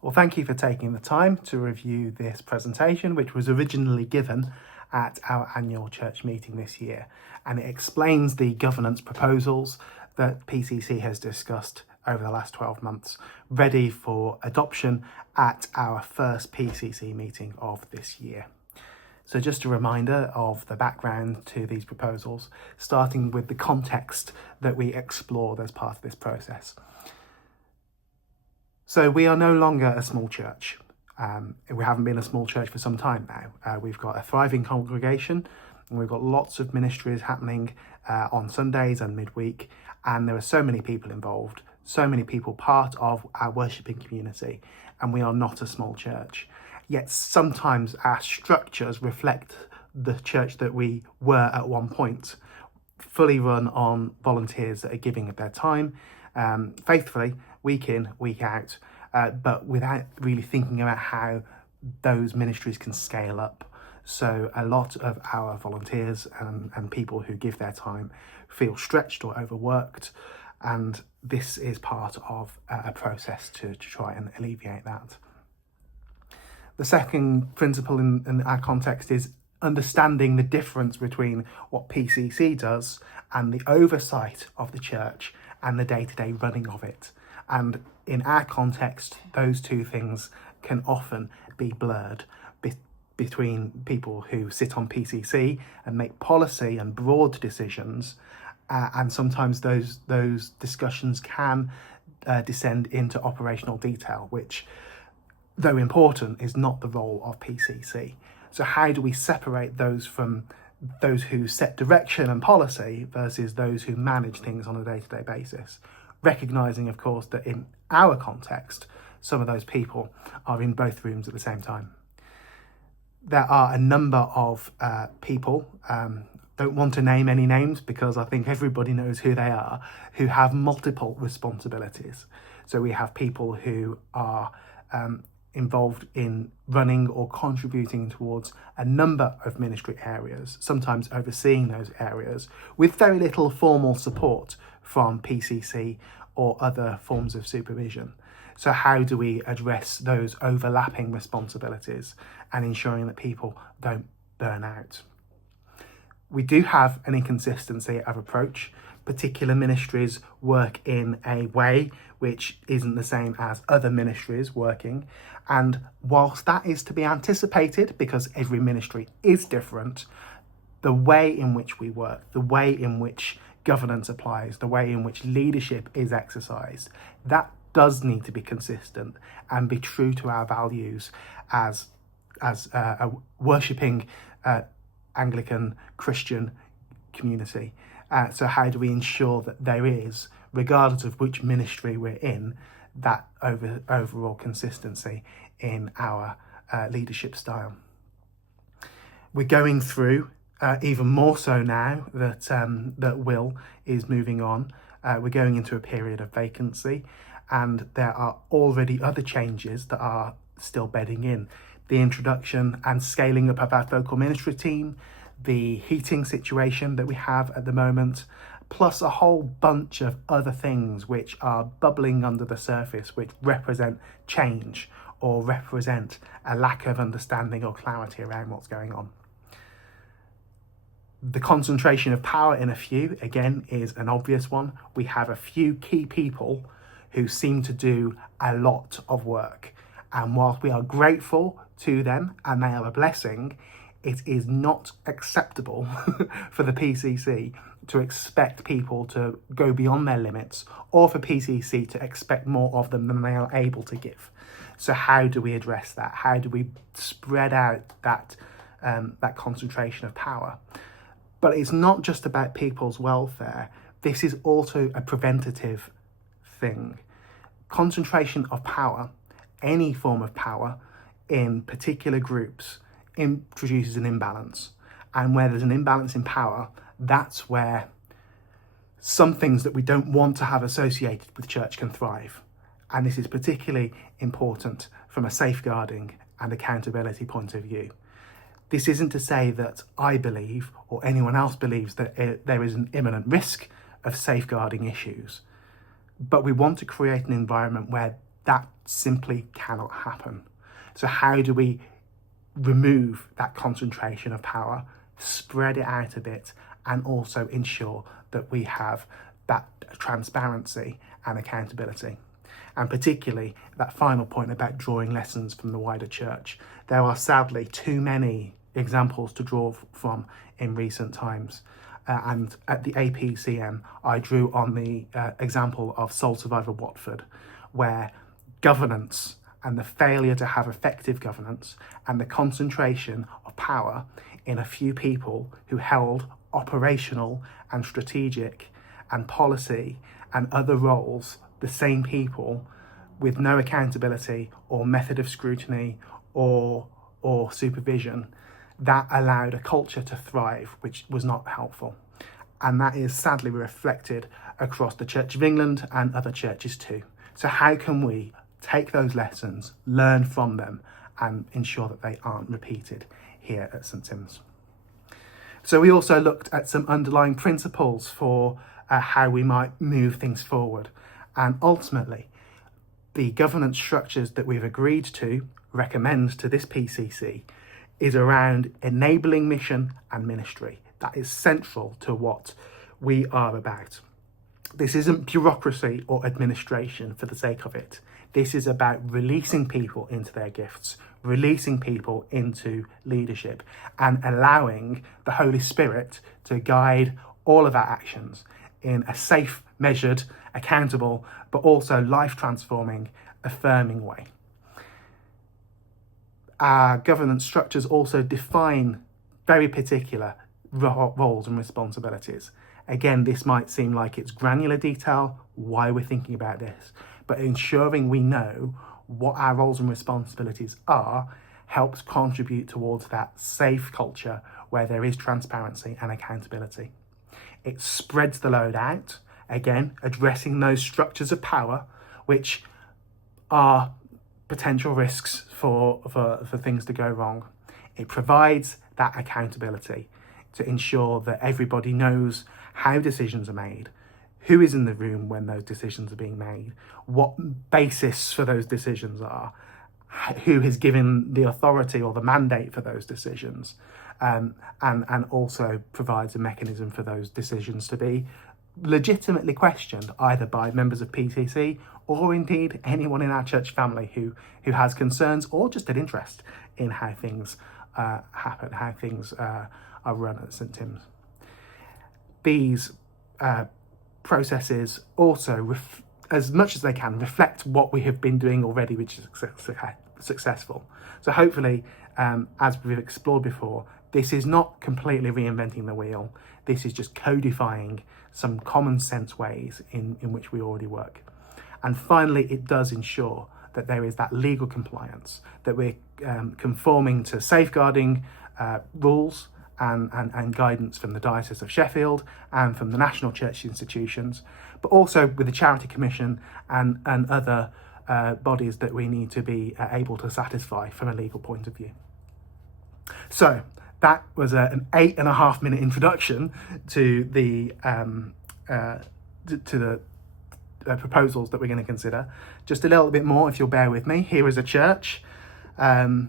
Well, thank you for taking the time to review this presentation, which was originally given at our annual church meeting this year, and it explains the governance proposals that PCC has discussed over the last 12 months, ready for adoption at our first PCC meeting of this year. So just a reminder of the background to these proposals, starting with the context that we explored as part of this process. So we are no longer a small church. We haven't been a small church for some time now. We've got a thriving congregation, and we've got lots of ministries happening on Sundays and midweek, and there are so many people involved, so many people part of our worshipping community, and we are not a small church. Yet sometimes our structures reflect the church that we were at one point, fully run on volunteers that are giving of their time, faithfully, week in, week out, but without really thinking about how those ministries can scale up. So a lot of our volunteers and people who give their time feel stretched or overworked, and this is part of a process to try and alleviate that. The second principle in our context is understanding the difference between what PCC does and the oversight of the church and the day-to-day running of it. And in our context, those two things can often be blurred between people who sit on PCC and make policy and broad decisions, and sometimes those discussions can descend into operational detail, which, though important, is not the role of PCC. So how do we separate those from those who set direction and policy versus those who manage things on a day-to-day basis? Recognising, of course, that in our context, some of those people are in both rooms at the same time. There are a number of people, don't want to name any names because I think everybody knows who they are, who have multiple responsibilities. So we have people who are involved in running or contributing towards a number of ministry areas, sometimes overseeing those areas with very little formal support from PCC or other forms of supervision. So how do we address those overlapping responsibilities and ensuring that people don't burn out? We do have an inconsistency of approach. Particular ministries work in a way which isn't the same as other ministries working. And whilst that is to be anticipated because every ministry is different, the way in which we work, the way in which governance applies, the way in which leadership is exercised, that does need to be consistent and be true to our values as a worshipping Anglican Christian community. So how do we ensure that there is, regardless of which ministry we're in, that overall consistency in our leadership style? We're going through, even more so now that Will is moving on, we're going into a period of vacancy, and there are already other changes that are still bedding in. The introduction and scaling up of our vocal ministry team, the heating situation that we have at the moment, plus a whole bunch of other things which are bubbling under the surface, which represent change or represent a lack of understanding or clarity around what's going on. The concentration of power in a few, again, is an obvious one. We have a few key people who seem to do a lot of work. And whilst we are grateful to them and they are a blessing, it is not acceptable for the PCC to expect people to go beyond their limits, or for PCC to expect more of them than they are able to give. So how do we address that? How do we spread out that concentration of power? But it's not just about people's welfare. This is also a preventative thing. Concentration of power, any form of power in particular groups, introduces an imbalance. And where there's an imbalance in power, that's where some things that we don't want to have associated with church can thrive. And this is particularly important from a safeguarding and accountability point of view. This isn't to say that I believe or anyone else believes that there is an imminent risk of safeguarding issues, but we want to create an environment where That simply cannot happen. So how do we remove that concentration of power, spread it out a bit, and also ensure that we have that transparency and accountability? And particularly that final point about drawing lessons from the wider church. There are sadly too many examples to draw from in recent times. And at the APCM, I drew on the example of Soul Survivor Watford, where governance and the failure to have effective governance and the concentration of power in a few people who held operational and strategic and policy and other roles, the same people, with no accountability or method of scrutiny or supervision, that allowed a culture to thrive, which was not helpful. And that is sadly reflected across the Church of England and other churches too. So how can we take those lessons, learn from them, and ensure that they aren't repeated here at St Tim's? So we also looked at some underlying principles for how we might move things forward. And ultimately, the governance structures that we've agreed to recommend to this PCC is around enabling mission and ministry. That is central to what we are about. This isn't bureaucracy or administration for the sake of it. This is about releasing people into their gifts, releasing people into leadership, and allowing the Holy Spirit to guide all of our actions in a safe, measured, accountable, but also life-transforming, affirming way. Our governance structures also define very particular roles and responsibilities. Again, this might seem like it's granular detail, why we're thinking about this, but ensuring we know what our roles and responsibilities are helps contribute towards that safe culture where there is transparency and accountability. It spreads the load out, again, addressing those structures of power which are potential risks for things to go wrong. It provides that accountability to ensure that everybody knows how decisions are made, who is in the room when those decisions are being made, what basis for those decisions are, who has given the authority or the mandate for those decisions, and also provides a mechanism for those decisions to be legitimately questioned either by members of PCC or indeed anyone in our church family who has concerns or just an interest in how things happen, how things are run at St Tim's. These processes also, as much as they can, reflect what we have been doing already, which is successful. So hopefully, as we've explored before, this is not completely reinventing the wheel. This is just codifying some common sense ways in which we already work. And finally, it does ensure that there is that legal compliance, that we're conforming to safeguarding rules and guidance from the Diocese of Sheffield and from the National Church institutions, but also with the Charity Commission and other bodies that we need to be able to satisfy from a legal point of view. So that was an 8.5 minute introduction to the proposals that we're going to consider. Just a little bit more, if you'll bear with me. Here is a church. There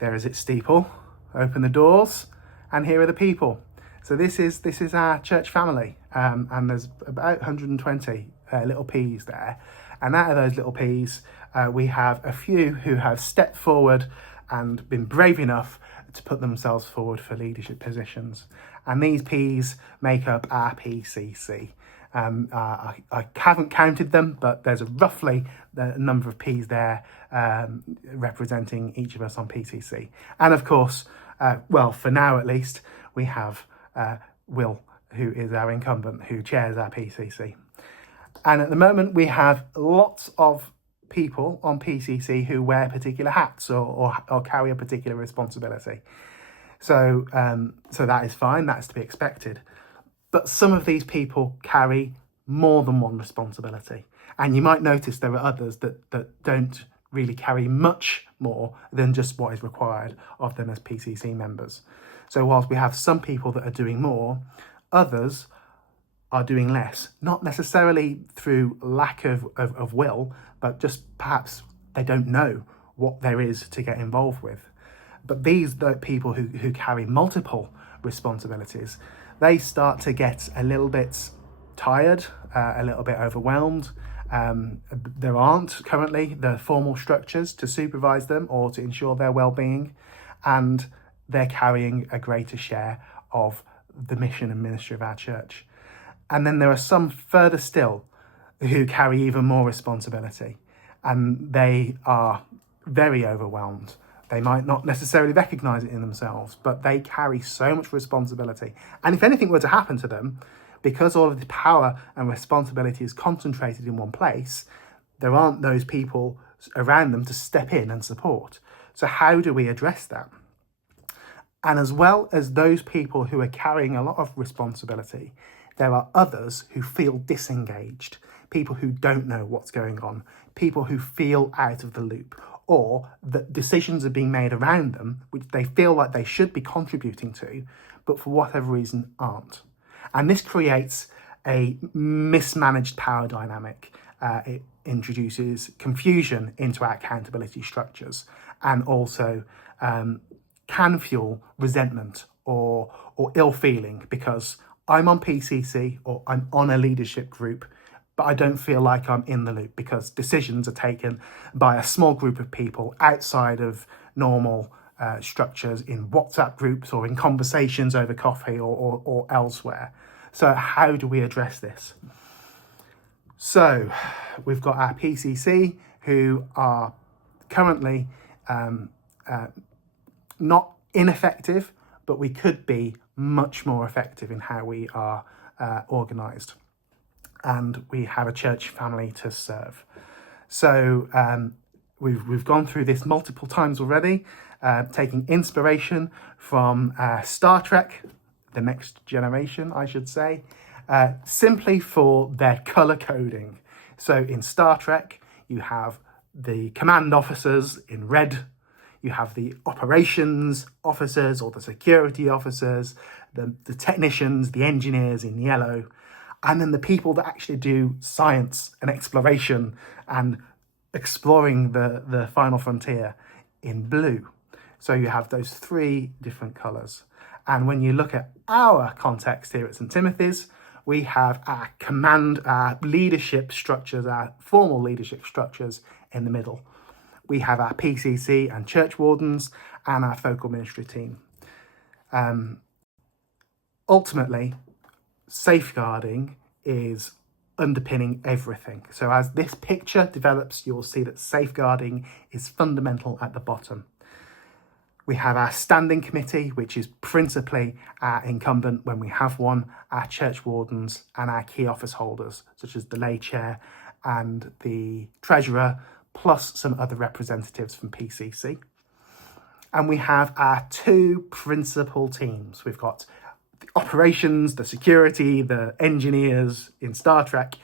is its steeple. Open the doors, and here are the people. So this is our church family, and there's about 120 little P's there. And out of those little P's, we have a few who have stepped forward and been brave enough to put themselves forward for leadership positions. And these P's make up our PCC. I haven't counted them, but there's roughly the number of P's there representing each of us on PCC. And of course, well, for now at least, we have Will, who is our incumbent, who chairs our PCC. And at the moment, we have lots of people on PCC who wear particular hats or carry a particular responsibility. So that is fine, that's to be expected. But some of these people carry more than one responsibility. And you might notice there are others that don't really carry much more than just what is required of them as PCC members. So whilst we have some people that are doing more, others are doing less, not necessarily through lack of will, but just perhaps they don't know what there is to get involved with. But the people who carry multiple responsibilities, they start to get a little bit tired, a little bit overwhelmed. There aren't currently the formal structures to supervise them or to ensure their well-being, and they're carrying a greater share of the mission and ministry of our church. And then there are some further still who carry even more responsibility, and they are very overwhelmed. They might not necessarily recognise it in themselves, but they carry so much responsibility. And if anything were to happen to them, because all of the power and responsibility is concentrated in one place, there aren't those people around them to step in and support. So how do we address that? And as well as those people who are carrying a lot of responsibility, there are others who feel disengaged, people who don't know what's going on, people who feel out of the loop, or that decisions are being made around them, which they feel like they should be contributing to, but for whatever reason aren't. And this creates a mismanaged power dynamic. It introduces confusion into our accountability structures, and also can fuel resentment or ill feeling, because I'm on PCC or I'm on a leadership group, but I don't feel like I'm in the loop because decisions are taken by a small group of people outside of normal structures, in WhatsApp groups or in conversations over coffee or elsewhere. So how do we address this? So we've got our PCC who are currently not ineffective, but we could be much more effective in how we are organised. And we have a church family to serve. So we've gone through this multiple times already, taking inspiration from Star Trek, The Next Generation, I should say, simply for their colour coding. So in Star Trek, you have the command officers in red, you have the operations officers or the security officers, the technicians, the engineers in yellow, and then the people that actually do science and exploration and exploring the final frontier in blue. So you have those three different colours. And when you look at our context here at St Timothy's, we have our command, our leadership structures, our formal leadership structures in the middle. We have our PCC and church wardens and our focal ministry team. Ultimately, safeguarding is underpinning everything. So as this picture develops, you'll see that safeguarding is fundamental at the bottom. We have our standing committee, which is principally our incumbent when we have one, our church wardens and our key office holders, such as the lay chair and the treasurer, plus some other representatives from PCC. And we have our two principal teams. We've got the operations, the security, the engineers in Star Trek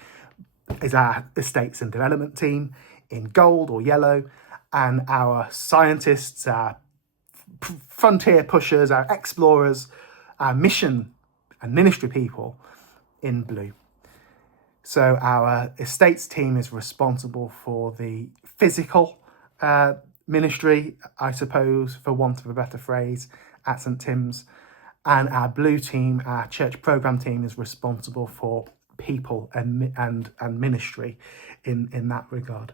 is our estates and development team in gold or yellow, and our scientists, our frontier pushers, our explorers, our mission and ministry people in blue. So our estates team is responsible for the physical ministry, I suppose, for want of a better phrase, at St Tim's. And our blue team, our church programme team, is responsible for people and ministry in that regard.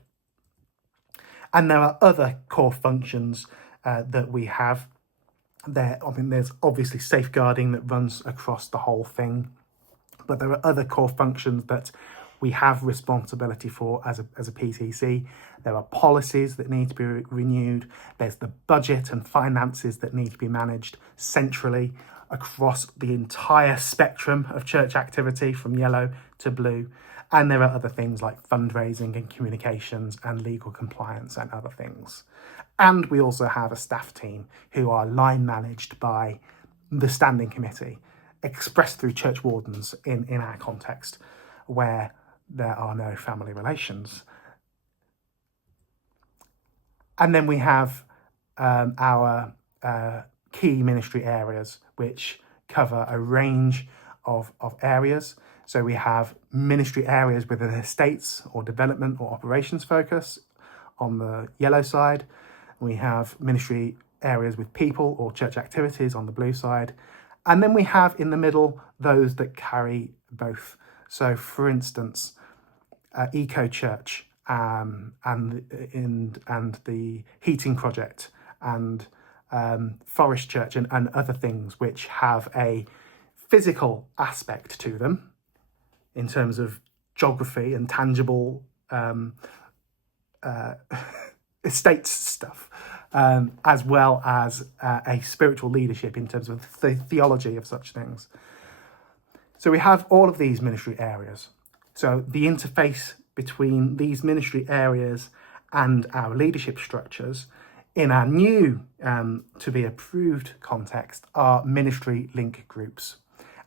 And there are other core functions that we have there. I mean, there's obviously safeguarding that runs across the whole thing, but there are other core functions that we have responsibility for as a PCC. There are policies that need to be renewed. There's the budget and finances that need to be managed centrally across the entire spectrum of church activity from yellow to blue. And there are other things like fundraising and communications and legal compliance and other things. And we also have a staff team who are line managed by the standing committee, expressed through church wardens in our context, where there are no family relations. And then we have our key ministry areas, which cover a range of areas. So we have ministry areas with an estates or development or operations focus on the yellow side. We have ministry areas with people or church activities on the blue side. And then we have in the middle those that carry both. So for instance, Eco Church and the heating project and Forest Church and other things which have a physical aspect to them in terms of geography and tangible estates stuff, as well as a spiritual leadership in terms of the theology of such things. So we have all of these ministry areas. So the interface between these ministry areas and our leadership structures in our new to be approved context are ministry link groups.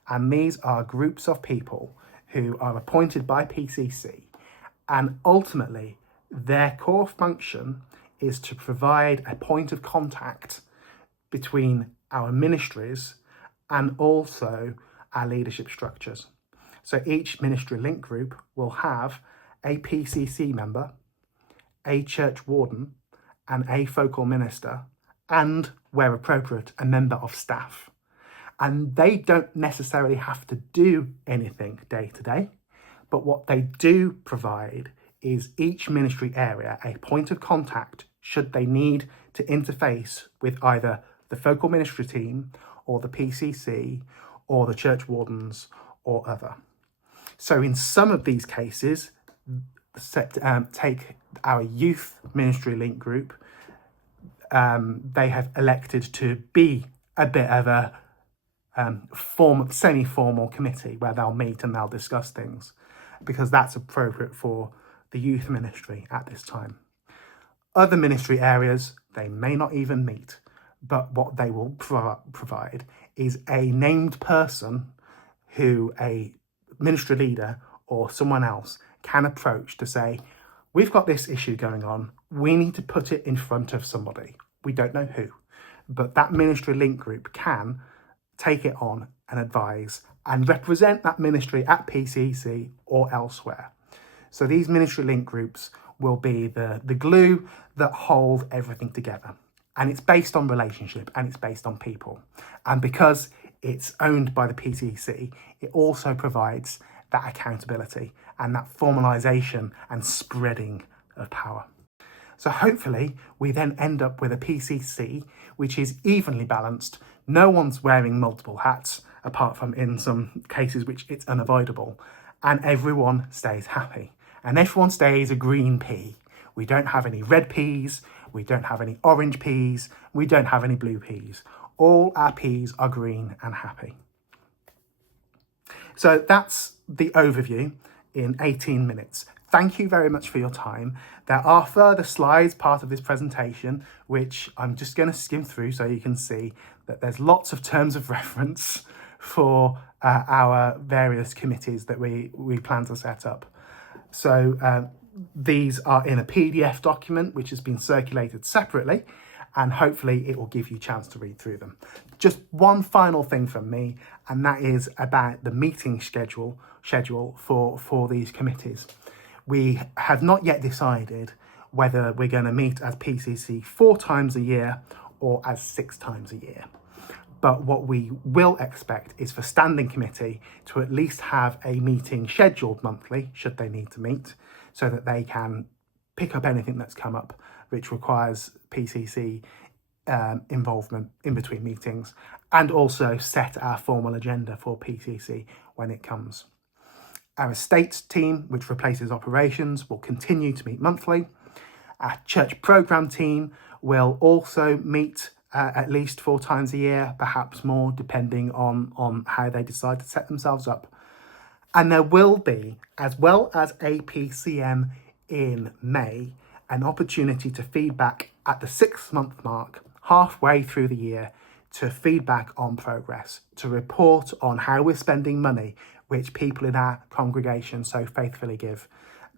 And these are groups of people who are appointed by PCC, and ultimately their core function is to provide a point of contact between our ministries and also our leadership structures. So each ministry link group will have a PCC member, a church warden, and a focal minister, and, where appropriate, a member of staff. And they don't necessarily have to do anything day to day, but what they do provide is each ministry area a point of contact should they need to interface with either the focal ministry team or the PCC or the church wardens or other. So in some of these cases, take our youth ministry link group, they have elected to be a bit of a semi-formal committee where they'll meet and they'll discuss things, because that's appropriate for the youth ministry at this time. Other ministry areas, they may not even meet, but what they will provide is a named person who a ministry leader or someone else can approach to say, we've got this issue going on, we need to put it in front of somebody. We don't know who, but that ministry link group can take it on and advise and represent that ministry at PCC or elsewhere. So these ministry link groups will be the glue that hold everything together. And it's based on relationship and it's based on people. And because it's owned by the PCC, it also provides that accountability and that formalisation and spreading of power. So hopefully we then end up with a PCC which is evenly balanced. No one's wearing multiple hats, apart from in some cases which it's unavoidable, and everyone stays happy. And everyone stays a green pea. We don't have any red peas, we don't have any orange peas, we don't have any blue peas. All our peas are green and happy. So that's the overview in 18 minutes. Thank you very much for your time. There are further slides part of this presentation, which I'm just going to skim through so you can see that there's lots of terms of reference for our various committees that we plan to set up. So these are in a PDF document, which has been circulated separately, and hopefully it will give you a chance to read through them. Just one final thing from me, and that is about the meeting schedule for these committees. We have not yet decided whether we're going to meet as PCC 4 times a year or as 6 times a year. But what we will expect is for standing committee to at least have a meeting scheduled monthly, should they need to meet, so that they can pick up anything that's come up which requires PCC involvement in between meetings, and also set our formal agenda for PCC when it comes. Our estates team, which replaces operations, will continue to meet monthly. Our church programme team will also meet at least 4 times a year, perhaps more, depending on how they decide to set themselves up. And there will be, as well as APCM in May, an opportunity to feedback at the 6-month mark, halfway through the year, to feedback on progress, to report on how we're spending money, which people in our congregation so faithfully give,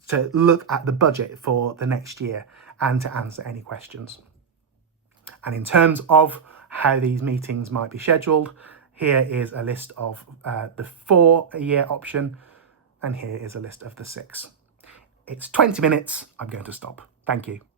to look at the budget for the next year and to answer any questions. And in terms of how these meetings might be scheduled, here is a list of the 4-year option, and here is a list of the 6. It's 20 minutes. I'm going to stop. Thank you.